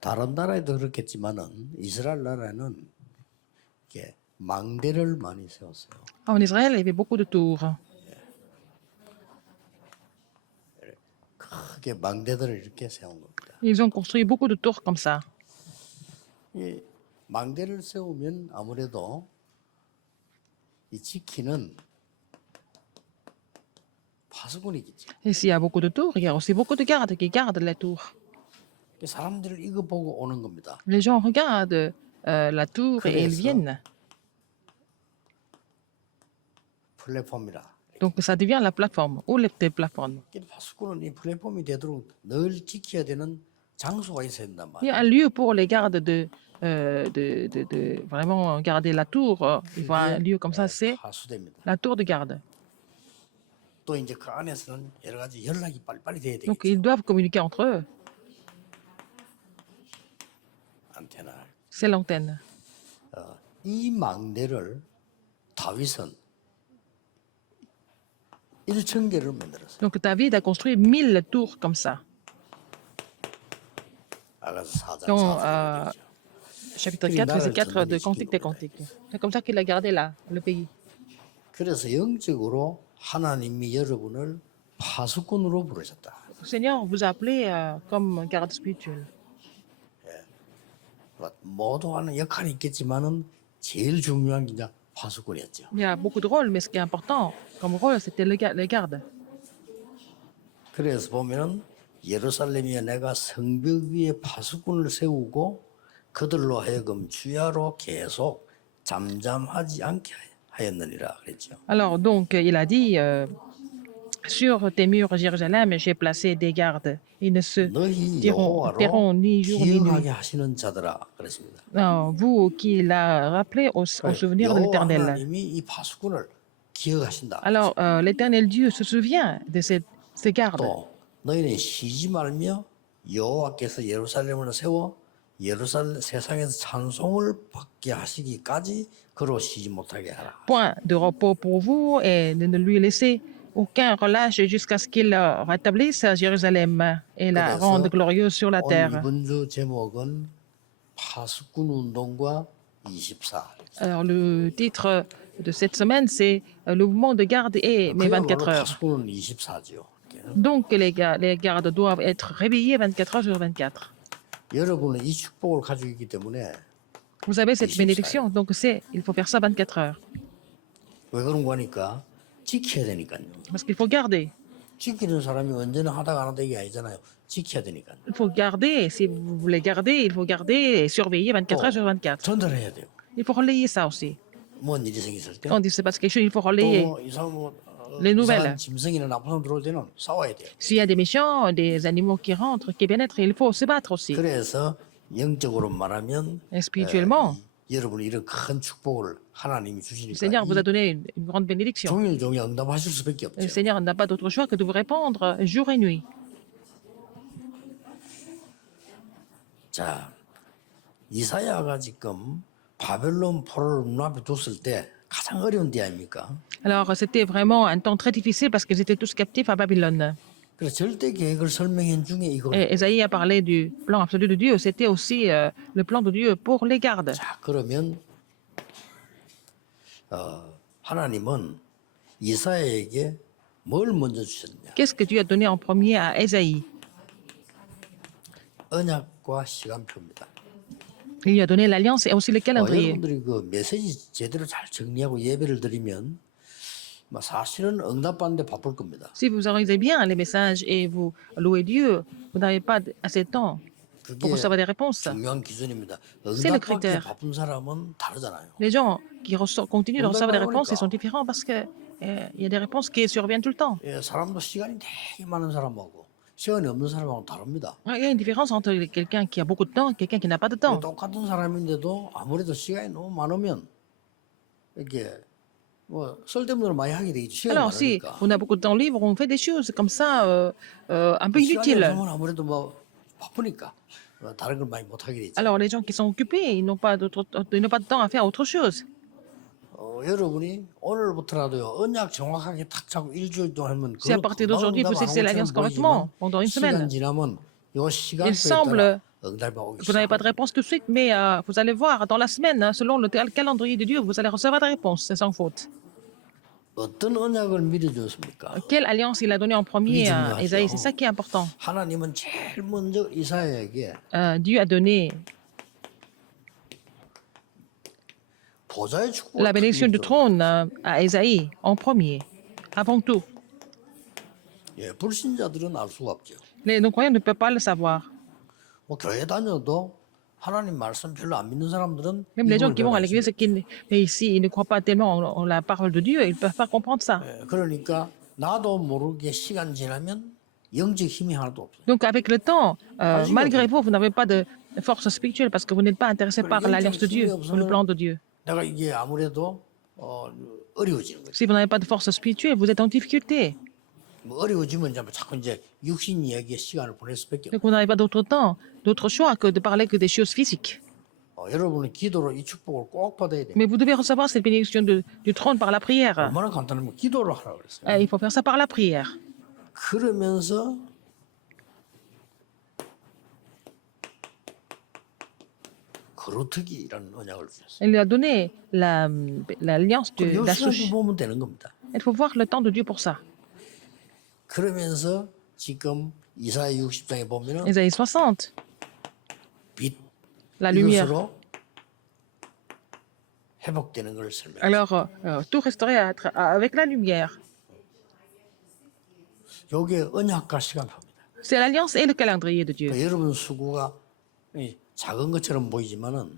다른 나라에도 그렇겠지만은 이스라엘 나라에는 이렇게 망대를 많이 세웠어요. En Israël, il y avait beaucoup de tours. 크게 망대들을 이렇게 세운 겁니다. Ils ont construit beaucoup de tours comme ça. 이 망대를 세우면 아무래도 이 지키는 파수꾼이겠죠. Et s'il y a beaucoup de tours, il y a aussi beaucoup de gardes qui gardent les tours. 사람들을 이거 보고 오는 겁니다. Les gens regardent la tour et ils viennent. 플랫폼이라. Donc ça devient la plateforme ou les plateformes. 파수꾼은 이 플랫폼이 되도록 늘 지켜야 되는 장소가 있어야 된단 Il y 말이에요. a un lieu pour les gardes de vraiment garder la tour. Il faut un lieu comme ça, c'est 파수됩니다. la tour de garde. 또 이제 그 안에서는 여러 가지 연락이 빨리빨리 돼야 Donc 되겠죠. ils doivent communiquer entre eux. 안테나. C'est l'antenne. 이 망대를 다윗은 1,000개를 만들었어요. Donc David a construit 1000 tours comme ça. 아가서 4장 Dans 4절. chapitre 4, verset 4 de Cantique des Cantiques. C'est comme ça qu'il a gardé là, le pays. 그래서 영적으로 하나님이 여러분을 파수꾼으로 부르셨다. Le Seigneur vous a appelé comme garde spirituel. 모두 하는 역할이 있겠지만은 제일 중요한 게 이제 파수꾼이었죠. Il y a beaucoup de rôles, mais ce qui est important comme rôle, c'était les gardes. 그래서 보면은 예루살렘에 내가 성벽 위에 파수꾼을 세우고 그들로 하여금 주야로 계속 잠잠하지 않게 하였느니라 그랬죠. Alors, donc, il a dit sur tes murs, Jérusalem, j'ai placé des gardes. Ils ne se 너희 tairont 여호와로 ni jour ni nuit. 기억하게 하시는 자들아 그랬습니다. Non, vous qui l'a rappelé au souvenir de 여호와 l'Éternel. 하나님이 이 파수꾼을 기억하신다. Alors, l'Éternel Dieu se souvient de ces gardes. 또 너희는 쉬지 말며 여호와께서 예루살렘을 세워 예루살렘 세상에서 찬송을 받게 하시기까지 그로 쉬지 못하게 하라. Point de repos pour vous et de ne lui laisser aucun relâche jusqu'à ce qu'il rétablisse Jérusalem et la rende glorieuse sur la 오늘 terre. 이번 주 제목은 파수꾼 운동과 24. Alors, le titre de cette semaine, c'est le mouvement de garde et mes 24 heures. 파수꾼은 24죠. Donc, les gardes doivent être réveillés 24 heures sur 24. 여러분은 이 축복을 가지고 있기 때문에 Vous avez cette bénédiction, donc il faut faire ça 24 heures. 왜 그런 거 하니까 지켜야 되니까요. Parce qu'il faut garder. 지키는 사람이 언제나 하다가 안 하다 이게 아니잖아요. 지켜야 되니까요. Il faut garder. Si vous voulez garder, il faut garder et surveiller 24 heures sur 24. 전달해야 돼요. Il faut relayer ça aussi. 뭔 일이 생겼을 때. Quand il se passe quelque chose, il faut relayer. 또 이상한 Les nouvelles. 짐승이나 나쁜 사람 들어올 때는 싸워야 돼요. S'il y a des méchants, des animaux qui rentrent, qui pénètrent, il faut se battre aussi. 그래서 영적으로 말하면 Et spirituellement, 여러분이 이런 큰 축복을 하나님이 le 주시니까 Seigneur vous a donné une grande bénédiction. 종일 응답하실 수밖에 Le 없죠. Seigneur n'a pas d'autre choix que de vous répondre jour et nuit. 자, 이사야가 지금 바벨론 포로를 눈앞에 뒀을 때 가장 어려운 때 아닙니까? Alors, c'était vraiment un temps très difficile parce qu'ils étaient tous captifs à Babylone. 그래서 절대 계획을 설명한 중에 이거. Et Esaïe a parlé du plan absolu de Dieu. C'était aussi le plan de Dieu pour les gardes. 자, 그러면 하나님은 이사야에게 뭘 먼저 주셨냐? Qu'est-ce que Dieu a donné en premier à Esaïe? 언약과 시간표입니다. Il lui a donné l'alliance et aussi le calendrier. 여러분들이 그 메시지 제대로 잘 정리하고 예배를 드리면 사실은 응답받는데 바쁠 겁니다. Si vous organisez bien les messages et vous louez Dieu, vous n'avez pas assez de temps pour 그게 recevoir des réponses. 중요한 기준입니다. C'est le 응답받기 critère. 바쁜 사람은 다르잖아요. Les gens qui continuent de recevoir des réponses, ils sont différents parce que il y a des réponses qui surviennent tout le temps. 예, 사람도 시간이 되게 많은 사람하고 시간이 없는 사람하고 다릅니다. Il y a une différence entre quelqu'un qui a beaucoup de temps et quelqu'un qui n'a pas de temps. 똑같은 사람인데도 아무래도 시간이 너무 많으면 이렇게 쓸데없는 걸 많이 하게 되겠죠. 시간이 Alors, si 많으니까. on a beaucoup de temps libre, on fait des choses comme ça un peu 시간이 inutiles. 없으면 아무래도 바쁘니까 다른 걸 많이 못 하게 되죠. Alors, les gens qui sont occupés, ils n'ont pas de temps à faire autre chose. 여러분이 오늘부터라도요 언약 정확하게 탁 잡고 일주일 동안 하면 Si à partir d'aujourd'hui, vous saisissez l'alliance correctement pendant une 시간 semaine, 지나면 요 il 시간표에 semble 따라 응답이 오기 Vous n'avez pas de 시작합니다. réponse tout de suite, mais vous allez voir, dans la semaine, hein, selon le calendrier de Dieu, vous allez recevoir des réponses, c'est sans faute. 어떤 언약을 미리 줬습니까? Quelle alliance il a donnée en premier à Ésaïe? C'est ça qui est important. 하나님은 제일 먼저 이사야에게 Dieu a donné 보좌의 축복을 la bénédiction du 크게 줬어요. trône à Ésaïe en premier, avant tout. 예, 불신자들은 알 수가 없죠. Les non-croyants ne peuvent pas le savoir. 뭐 교회 다녀도 하나님 말씀 별로 안 믿는 사람들은 Même les gens 이걸 qui vont 별로 à 안 l'église et mais ici, ils ne croient pas tellement en la parole de Dieu, ils ne peuvent pas comprendre ça. 예, 그러니까 나도 모르게 시간 지나면 영적 힘이 하나도 없어요. Donc, avec le temps, malgré vous, vous n'avez pas de force spirituelle parce que vous n'êtes pas intéressé par l'alliance de Dieu ou le plan de Dieu. 내가 이게 아무래도 어려워지는 거죠. Si vous n'avez pas de force spirituelle, vous êtes en difficulté. 뭐 어려워지면 이제 자꾸 이제 육신 이야기에 시간을 보낼 수밖에 없어요. Donc, vous n'avez pas d'autre temps, d'autre choix que de parler que des choses physiques. 여러분은 기도로 이 축복을 꼭 받아야 돼요. Mais vous devez recevoir cette bénédiction du trône par la prière. 얼마나 간단하면 기도를 하라고 그랬어요. Il faut faire ça par la prière. 그러면서 거루트기라는 언약을 주셨어요. Il lui a donné l'alliance de la 시간도 souche. 보면 되는 겁니다. Il faut voir le temps de Dieu pour ça. 그러면서 지금 이사야 60장에 보면은 Ésaïe 60, 빛 la lumière. 이것으로 회복되는 걸 설명해요. Alors, tout resterait avec la lumière. 이게 언약과 시간표입니다. C'est l'alliance et le calendrier de Dieu. 그러니까 여러분 수고가 이 작은 것처럼 보이지만은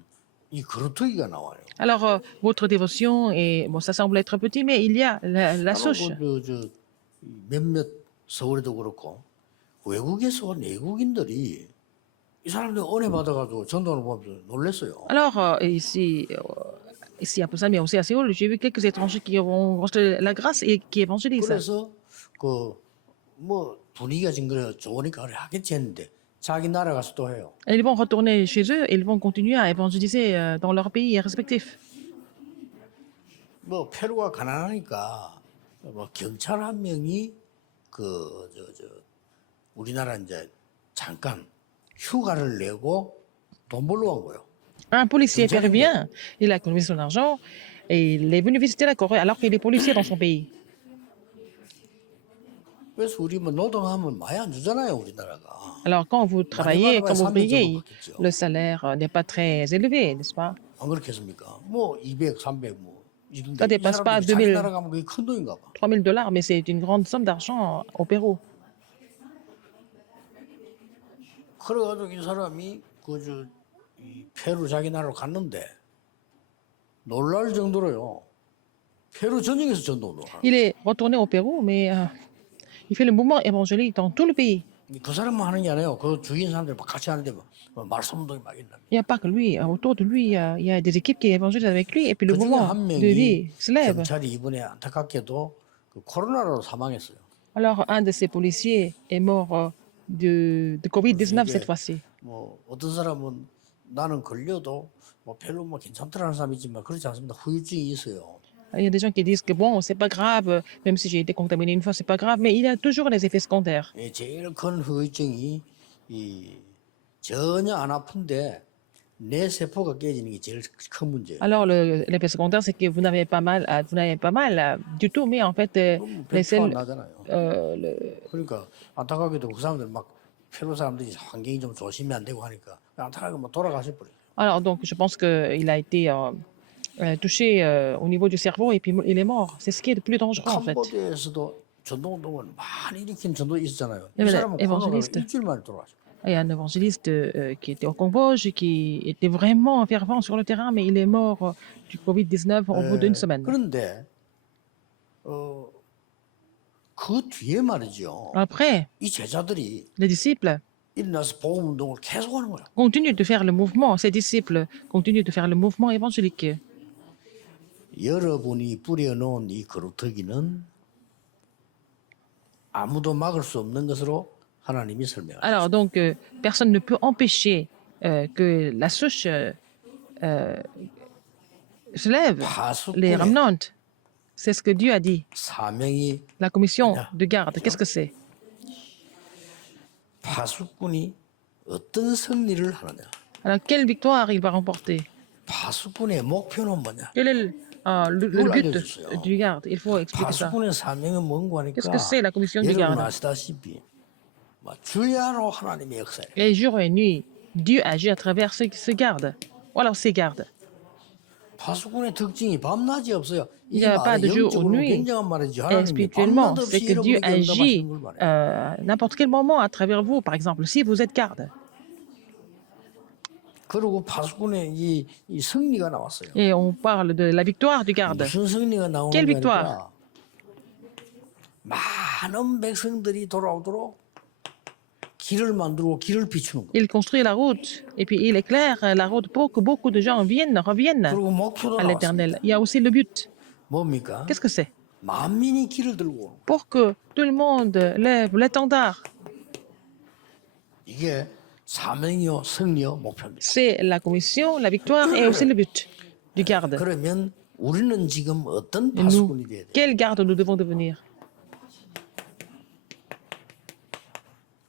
이 거루트기가 나와요. Alors, votre dévotion, bon, ça semble être petit, mais il y a la souche. 저 몇몇 서울에도 그렇고 외국에서 온 외국인들이 이 사람들 은혜 받아가지고 전도를 보면서 놀랐어요. Alors, ici à Busan, mais aussi à Séoul, j'ai vu quelques étrangers qui ont reçu la grâce et qui évangélisent. 그래서 뭐 분위기가 지금 그래 좋으니까 그래 하겠지 했는데 자기 나라 가서 또 해요. Ils vont retourner chez eux et ils vont continuer à évangéliser dans leur pays respectif. 뭐 페루가 가난하니까 뭐 경찰 한 명이 우리나라 이제 잠깐 휴가를 내고 돈 벌러 온 거예요. Un policier péruvien, il a économisé son argent et il est venu visiter la Corée alors qu'il est policier dans son pays. 그래서 우리 뭐 노동하면 많이 안 주잖아요, 우리나라가. Alors, quand vous travaillez comme ouvrier, le salaire n'est pas très élevé, n'est-ce pas? 안 그렇겠습니까? 뭐 200, 300 뭐. 이 Ça dépasse pas 사람들이 자기 2000. 나라 가면 그게 큰 돈인가 봐. 3 000 $, mais c'est une grande somme d'argent au Pérou. 그래가지고 이 사람이 이 페루 자기 나라로 갔는데 놀랄 정도로요. 페루 전역에서 전도운동을 하는 Il est retourné au Pérou, mais il fait le mouvement évangélique dans tout le pays. 그 사람만 하는 게 아니에요. 그 주인 사람들 같이 하는데 말씀운동이 막 있나. Il n'y a pas que lui. Autour de lui, il y a des équipes qui évangélisent avec lui, et puis le 그중에 mouvement 한 de vie 명이 se lève. 경찰이 이번에 안타깝게도 그 코로나로 사망했어요. Alors, un de ces policiers est mort de Covid-19 cette fois-ci. 뭐 어떤 사람은 나는 걸려도 뭐 별로 뭐 괜찮다라는 사람이 있지만 그렇지 않습니다. 후유증이 있어요. Il y a des gens qui disent que bon, c'est pas grave, même si j'ai été contaminé une fois, c'est pas grave, mais il y a toujours des effets secondaires. 예, 제일 큰 후유증이 전혀 안 아픈데 뇌 세포가 깨지는 게 제일 큰 문제예요. Alors, l'effet secondaire, c'est que vous n'avez pas mal, du tout, mais en fait, les 별표 안 cellules, 나잖아요. 그러니까 안타깝게도 그 사람들 막 페루 사람들이 환경이 좀 조심이 안 되고 하니까 안타깝게 막 돌아가셔 버려요. Alors, donc, je pense qu'il a été touché au niveau du cerveau et puis il est mort. C'est ce qui est le plus dangereux, en fait. 캄보디아에서도 전도운동을 많이 일으킨 전도 있었잖아요. 이 네, 사람은 코로나로 에반젤리스트. 일주일 만에 돌아가셨어요. Il y a un évangéliste qui était au Cambodge, qui était vraiment fervent sur le terrain, mais il est mort du Covid-19 au bout d'une semaine. 그런데 그 뒤에 말이죠. Après, 이 제자들이 les disciples 일어나서 복음 운동을 계속하는 거예요. continuent de faire le mouvement, ces disciples continuent de faire le mouvement évangélique. 여러분이 뿌려놓은 이 거루터기는 아무도 막을 수 없는 것으로 하나님이 설명하셨어요. Alors, donc, personne ne peut empêcher que la souche se lève, les 파수꾼의 ramenantes. C'est ce que Dieu a dit. 사명이 La commission de garde, qu'est-ce que c'est? 파수꾼이 어떤 승리를 하느냐? Alors, quelle victoire il va remporter? 파수꾼의 목표는 뭐냐? Quel est le 그걸 but 알려주세요. du garde? Il faut expliquer ça. 파수꾼의 사명은 뭔가 Qu'est-ce que c'est 하니까 la commission du 여러분 garde? 아시다시피 주야로 하나님의 역사예요. Et jour et nuit, Dieu agit à travers ceux qui se gardent. Ou alors ses gardes. 파수꾼의 특징이 밤낮이 없어요. Il 이 n'y a pas 말은 de jour ou 영적으로 nuit. 굉장한 말이죠. Et 하나님이 spirituellement, 밤낮 c'est 없이 que Dieu 여러분에게 agit 응답하시는 걸 말해요. n'importe quel moment à travers vous, par exemple, si vous êtes garde. 그리고 파수꾼의 이 승리가 나왔어요. Et on parle de la victoire du garde. 무슨 승리가 Quelle 나오는 victoire? 거니까 많은 백성들이 돌아오도록 길을 만들고 길을 비추는 거예요. Il construit la route et puis il éclaire la route pour que beaucoup de gens reviennent 그리고 목표도 à 나왔습니다. l'éternel. Il y a aussi le but. 뭡니까? Qu'est-ce que c'est? 만민이 길을 들고 오는 거예요. Pour que tout le monde lève l'étendard. 이게 사명이요 승리요 목표입니다. C'est la commission, la victoire et aussi le but du garde. 그러면 우리는 지금 어떤 Et nous, 파수꾼이 돼야 돼요? quel garde nous devons devenir?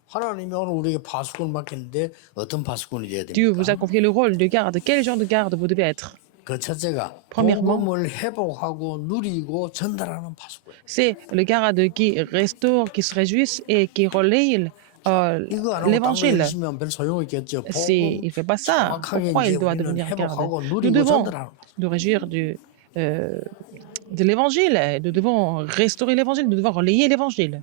하나님이 오늘 우리에게 파수꾼을 맡겼는데 어떤 파수꾼이 돼야 Dieu vous a 됩니까? confié le rôle de garde. Quel genre de garde vous devez être? 그 첫째가 Premièrement, 복음을 회복하고 누리고 전달하는 파수꾼. c'est le garde qui restaure, qui se réjouisse et qui relaye 이거 안 하고 딴거 l'évangile. 열심히 별 소용있겠죠. S'il ne fait pas ça, 정확하게 pourquoi 이제 il doit 우리는 devenir garde? 회복하고 Nous 누리고 devons 전달하는 파수꾼. nous réjouir de l'évangile. Nous devons restaurer l'évangile. Nous devons relayer l'évangile.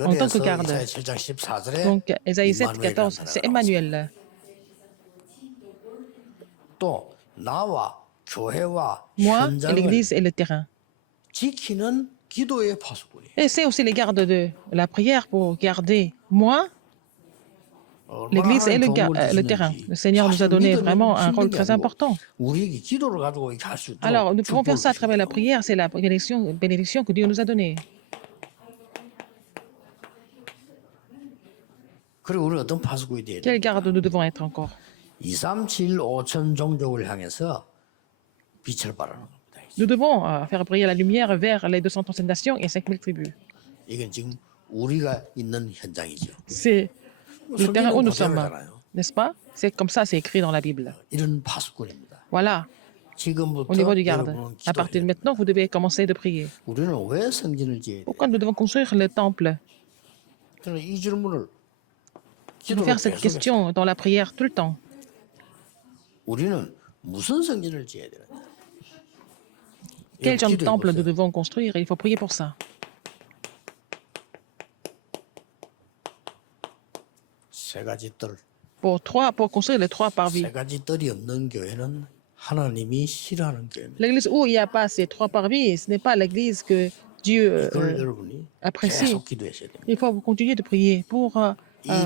En tant que 그래서 garde. 이사야 7장 14절에 Donc, Ésaïe 7, 14, c'est Emmanuel. 또 나와 교회와 Moi et 현장을 l'Église et le terrain. 지키는 기도의 파수꾼이에요. Et c'est aussi les gardes de la prière pour garder moi, l'Église et le terrain. Le Seigneur nous a donné vraiment un rôle très important. 우리에게 기도를 가지고 이렇게 할 수 있도록 Alors, nous pouvons faire ça à travers la 축복을 prière. C'est la bénédiction que Dieu nous a donnée. 그리고 우리 어떤 파수꾼이 돼야 돼? Quelle garde nous devons être encore? 2, 3, 7, 5천 종족을 향해서 빛을 발하는 겁니다. Nous devons faire briller la lumière vers les 237 nations et 5000 tribus. 이건 지금 우리가 있는 현장이죠. C'est le terrain où nous sommes, 그대로잖아요. n'est-ce pas? C'est comme ça, c'est écrit dans la Bible. 이런 파수꾼입니다. Voilà, 지금부터 au niveau du garde. 여러분은 À partir de 기도해요. maintenant, vous devez commencer de prier. 우리는 왜 성전을 지어야 돼? Pourquoi nous devons construire le temple? 저는 이 질문을 Il faut 기도로 faire cette 계속해서 question dans la prière tout le temps. 우리는 무슨 성전을 지어야 되는가? Quel genre de 기도해 temple nous 보세요. devons construire? Il faut prier pour ça. 세 가지 뜰, Pour construire les trois parvis. 세 가지 뜰이 없는 교회는 하나님이 싫어하는 교회입니다. L'église où il n'y a pas ces trois parvis, ce n'est pas l'église que Dieu 이걸 여러분이 apprécie. 계속 기도하셔야 됩니다. Il faut continuer de prier pour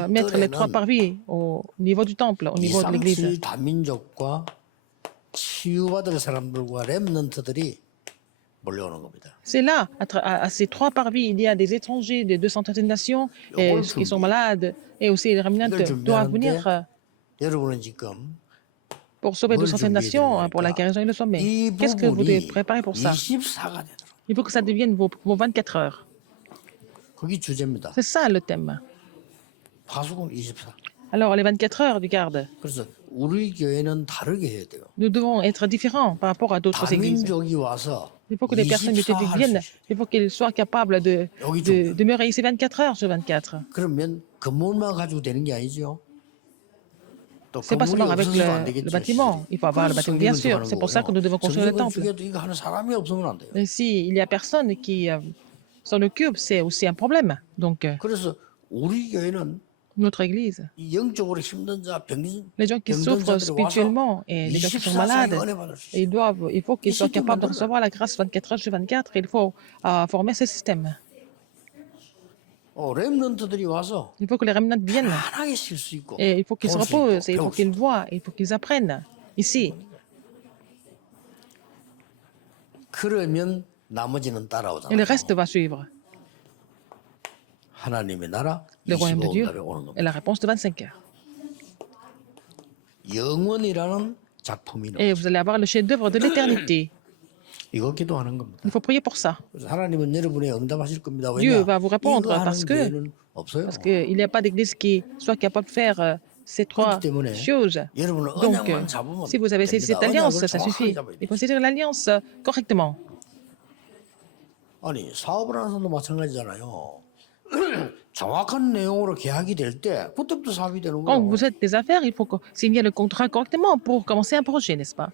mettre les trois parvis au niveau du temple, au niveau de l'église. 237 다민족과 치유받을 사람들과 렘넌트들이 몰려오는 겁니다. C'est là, à ces trois parvis, il y a des étrangers de 237 nations et ceux qui sont malades et aussi les remnants doivent venir 여러분은 지금 pour sauver 237 nations, pour la guérison et le sommet. 이 Qu'est-ce que vous devez 부분이 préparer pour ça? 24가 되도록 Il faut que ça devienne vos 24 heures. 그게 주제입니다. C'est ça le thème. 파수꾼 24. Alors, les 24 heures du garde, 그래서 우리 교회는 다르게 해야 돼요. nous devons être différents par rapport à d'autres églises. 다민족이 와서 Il faut que les personnes 24 qui 할수 viennent, 있어요. il faut qu'ils soient capables de demeurer ici 24 heures sur 24. 그러면 건물만 가지고 되는 게 아니죠. 또 C'est pas seulement 건물이 avec 없어서도 안 le 되겠죠. bâtiment. Il faut avoir le bâtiment, bien sûr. C'est pour ça que nous devons construire le temple. 건축에도 이거 하는 사람이 없으면 안 돼요. Mais s'il n'y a personne qui s'en occupe, c'est aussi un problème. Donc, 그래서 우리 교회는 notre église, 이 영적으로 힘든 자, 병든 les gens qui souffrent 자들이 와서 spirituellement et les gens qui sont 24 malades, 은혜 받을 수 있어요. il faut qu'ils soient capables de recevoir la grâce 24 heures sur 24. Il faut former ce système. 렘넌트들이 와서 Il faut que les remnants viennent. 편하게 쉴 수 있고 Et il faut qu'ils se 볼수 reposent, 있고 il faut 배울 수 qu'ils 있고. voient, il faut qu'ils apprennent ici. 그러면 나머지는 Et 따라오잖아요. le reste va suivre. 하나님의 나라 Le royaume de Dieu 25응답에 오는 겁니다. et la réponse de 25 heures. 영원이라는 작품이 나와요. Et vous allez avoir le chef-d'œuvre de l'éternité. 이거 기도하는 겁니다. Il faut prier pour ça. 그래서 하나님은 여러분의 응답하실 겁니다. Dieu 왜냐? va vous répondre 이거 하는 parce que- 교회는 없어요. Parce qu'il n'y a pas d'église qui soit capable de faire ces trois 때문에 choses. 여러분은 Donc, 언약만 잡으면 si vous avez 됩니다. cette alliance, 언약을 ça 정확하게 suffit. 잡아야 Il 돼요. faut saisir l'alliance correctement. 아니 사업을 하는 사람도 마찬가지잖아요. 정확한 내용으로 계약이 될 때 그때부터 사업이 되는 Quand 거예요. vous êtes des affaires, il faut signer le contrat correctement pour commencer un projet, n'est-ce pas?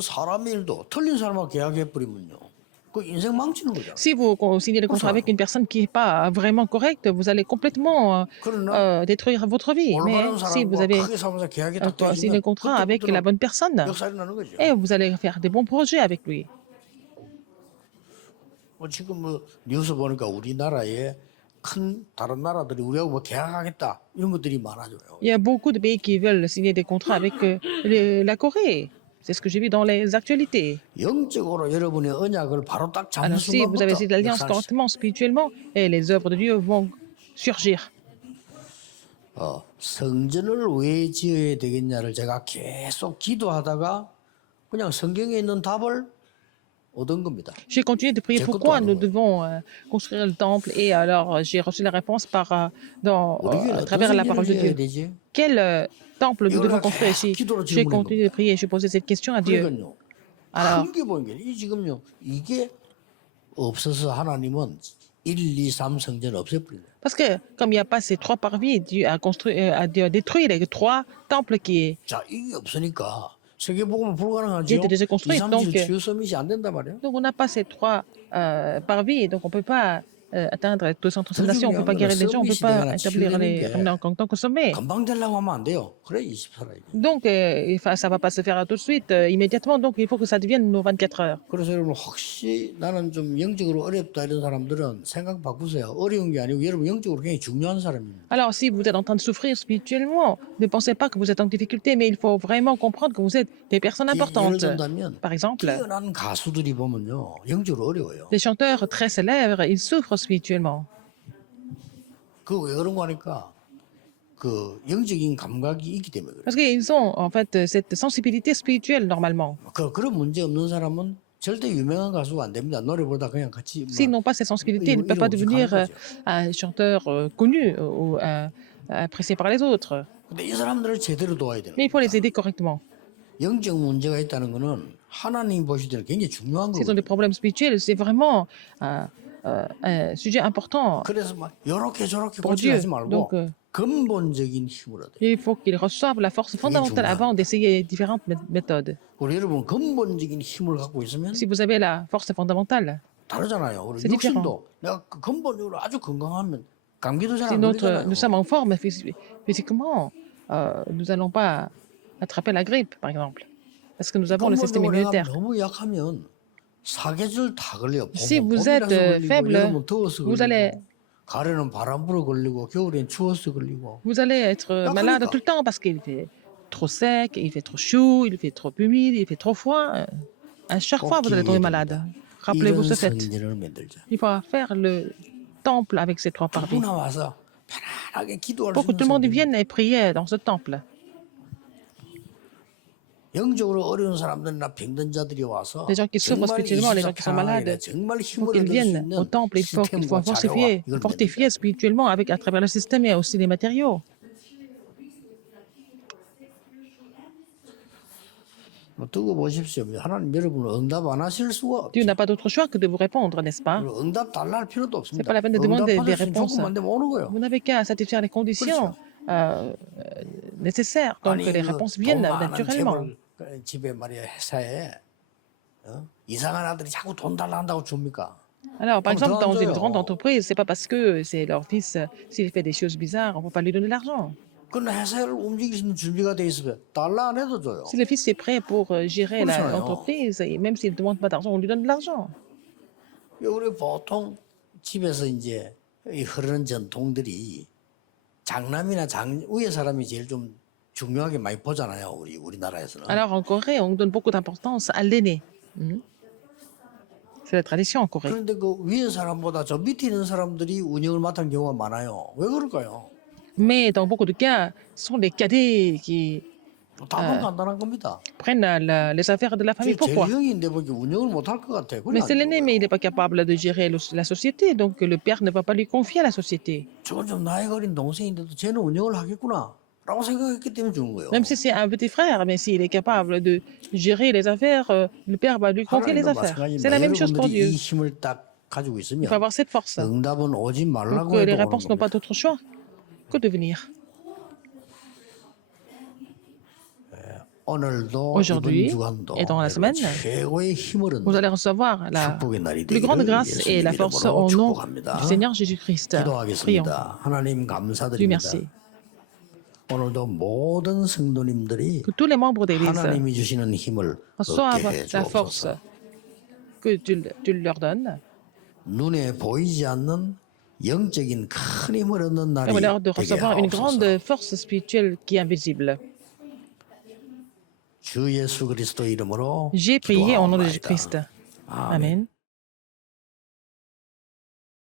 사람 일도 틀린 사람하고 계약해 버리면요, 그 인생 망치는 거죠. Si vous signez le contrat avec une personne qui n'est pas vraiment correcte, vous allez complètement 그러나 détruire votre vie. Mais 올바른 si vous 사람과 avez 크게 사면서 계약이 딱 signé le 되어지면 contrat avec la 그때부터는 bonne personne, 역살이 나는 거죠. et vous allez faire des bons projets avec lui. 지금 뉴스 보니까 우리나라에 큰 다른 나라들이 우리하고 계약하겠다 이런 것들이 많아져요. Il y a beaucoup de pays qui veulent signer des contrats avec la Corée. C'est ce que j'ai vu dans les actualités. 영적으로 여러분의 언약을 바로 딱 잡는 Alors si vous avez 순간부터 cette alliance 역사는 correctement, spirituellement, et les œuvres de Dieu vont surgir. 성전을 왜 지어야 되겠냐를 제가 계속 기도하다가 그냥 성경에 있는 답을 얻은 겁니다. J'ai continué de prier C'est pourquoi quoi, nous ouais. devons construire le temple et alors j'ai reçu la réponse à travers la parole de 지어야 Dieu. 되지? Quel temple nous 이걸 devons 나 construire 계속 ici? 기도로 J'ai 질문한 continué de prier, j'ai posé cette question à Dieu. 그러니까요. Alors, 큰게 보인 게 이 지금요. 이게 없어서 하나님은 1, 2, 3 성전 없애버리네. parce que comme il n'y a pas ces trois parvis, Dieu a détruit les trois temples qui 자, 이게 없으니까 세계복음은 불가능하죠. Dieu était déjà 2, construit. 3, Donc, 7 주요 서밋이 안 된단 말이에요. on n'a pas ces trois parvis, donc on ne peut pas atteindre 230 nations, on ne peut pas guérir les gens, on ne peut pas établir les remnants en tant que sommet. 금방 되려고 하면 안 돼요. 그래 24라. Donc, ça ne va pas se faire tout de suite, immédiatement, donc il faut que ça devienne nos 24 heures. 그래서 여러분 혹시 나는 좀 영적으로 어렵다 이런 사람들은 생각 바꾸세요. 어려운 게 아니고 여러분 영적으로 굉장히 중요한 사람입니다. Alors, si vous êtes en train de souffrir spirituellement, ne pensez pas que vous êtes en difficulté, mais il faut vraiment comprendre que vous êtes des personnes 예를 importantes. 든다면 Par exemple, 뛰어난 가수들이 보면요 영적으로 어려워요. les chanteurs très célèbres, ils souffrent spirituellement. 그 왜 그런 거 하니까 그 영적인 감각이 있기 때문에 그래요. Parce qu'ils ont en fait cette sensibilité spirituelle normalement. 그런 문제 없는 사람은 절대 유명한 가수가 안 됩니다. 노래보다 그냥 같이 S'ils n'ont pas cette sensibilité, ils ne peuvent pas devenir un chanteur connu ou apprécié par les autres. 근데 이 사람들을 제대로 도와야 돼요. Mais il faut les aider correctement. 영적 문제가 있다는 거는 하나님 보실 때는 굉장히 중요한 S'ils ont 거예요. des problèmes spirituels, c'est vraiment un sujet important 그래서 막 요렇게 저렇게 pour Dieu. 고치지 말고 Donc, 근본적인 힘을 얻어요. il faut qu'ils reçoivent la force fondamentale avant d'essayer différentes méthodes. 우리 여러분 근본적인 힘을 갖고 있으면 Si vous avez la force fondamentale, 다르잖아요. 우리 C'est 육신도 내가 근본적으로 아주 건강하면 감기도 잘 si 안 걸리잖아요. nous sommes en forme physiquement, nous n'allons pas attraper la grippe, par exemple, parce que nous avons le système 근본적으로 내가 immunitaire. 너무 약하면 사계절 다 걸려요. Si 봄은 vous êtes 봄이라서 걸리고, faible, 여름은 더워서 vous 걸리고, allez 가을에는 바람 불어 걸리고 겨울엔 추워서 걸리고. Vous allez être malade tout le temps parce qu'il fait trop sec, il fait trop chaud, il fait trop humide, il fait trop froid. À chaque fois, vous allez tomber malade. Rappelez-vous 이런 ce fait. 성전을 만들자. Il faut faire le temple avec ces trois parties. 누구나 와서 편안하게 기도할 수 Pour que 있는 tout le monde 성전. vienne et prier dans ce temple. 영적으로 어려운 사람들이나 병든 자들이 와서 Les gens qui souffrent 정말 spirituellement, les gens 이시적 qui sont 평안에 malades, 정말 il faut 힘을 qu'ils 얻을 수 viennent au 있는 temple. Il faut 시스템과 자료와 fortifier, 이걸 fortifier spirituellement à travers le système et aussi les matériaux. 두고 보십시오. 하나님 여러분은 응답 안 하실 수가 Dieu 없죠. n'a pas d'autre choix que de vous répondre, n'est-ce pas? 응답 달라 할 필요도 C'est 없습니다. pas la peine de demander des 응답하셨으면 réponses. 조금만 되면 오는 거예요. Vous n'avez qu'à satisfaire les conditions nécessaires. Donc les réponses viennent naturellement. 집에 말이야 회사에 이상한 아들이 자꾸 돈 달라 한다고 줍니까? Alors, par exemple, dans une 던져요. grande entreprise, c'est pas parce que c'est leur fils, s'il fait des choses bizarres, on ne peut pas lui donner l'argent. 그건 회사를 움직일 수 있는 준비가 돼 있으면 달라 안 해도 줘요. Si le fils est prêt pour gérer 그렇잖아요. l'entreprise, et même s'il ne demande pas d'argent, on lui donne de l'argent. 우리 보통 집에서 이제 이 흐르는 전통들이 장남이나 위에 사람이 제일 좀 중요하게 많이 보잖아요. 우리나라에서는. Alors, en Corée, on donne beaucoup d'importance à l'aîné. C'est la tradition en Corée. 그런데 그 위에 사람보다 저 밑에 있는 사람들이 운영을 맡은 경우가 많아요. 왜 그럴까요? Mais dans beaucoup de cas, ce sont les cadets qui 답은 간단한 겁니다. prennent les affaires de la famille. 제 Pourquoi? 형인데 뭐 운영을 못할 것 같아. 그래 Mais c'est 안 l'aîné, 되고요. mais il n'est pas capable de gérer la société, donc le père ne va pas lui confier la société. 저건 좀 나이가 어린 동생인데도 쟤는 운영을 하겠구나 라고 생각했기 때문에 주는 거예요. Même si c'est un petit frère, mais s'il est capable de gérer les affaires, le père va lui confier les 하나님도 affaires. C'est 마찬가지입니다. la même chose pour 여러분들이 Dieu. 이 힘을 딱 가지고 Il faut 있으면 avoir cette force. 응답은 오지 Donc 말라고 les 해도 오는 réponses n'ont pas 겁니다. d'autre choix que de venir. 오늘도 Aujourd'hui 이번 주간도 et dans la 여러분 semaine, 최고의 힘을 vous 얻는 allez recevoir la 축복의 날이 plus grande 되기를 grâce et la 예수님 force 이름으로 au nom 축복합니다. du Seigneur Jésus-Christ. Prions. 기도하겠습니다. 하나님 Dieu 감사드립니다. merci. 오늘도 모든 성도님들이 Que tous les membres d'Église 하나님이 주시는 힘을 얻게 reçoivent 해 la force 주옵소서. que tu leur donnes. 눈에 보이지 않는 영적인 큰 힘을 얻는 날이 Permets-leur de 되게 recevoir une 하옵소서. grande force spirituelle qui est invisible. 주 예수 그리스도 이름으로 J'ai prié au nom de 기도하옵나이다. Jésus-Christ. 아멘. Amen.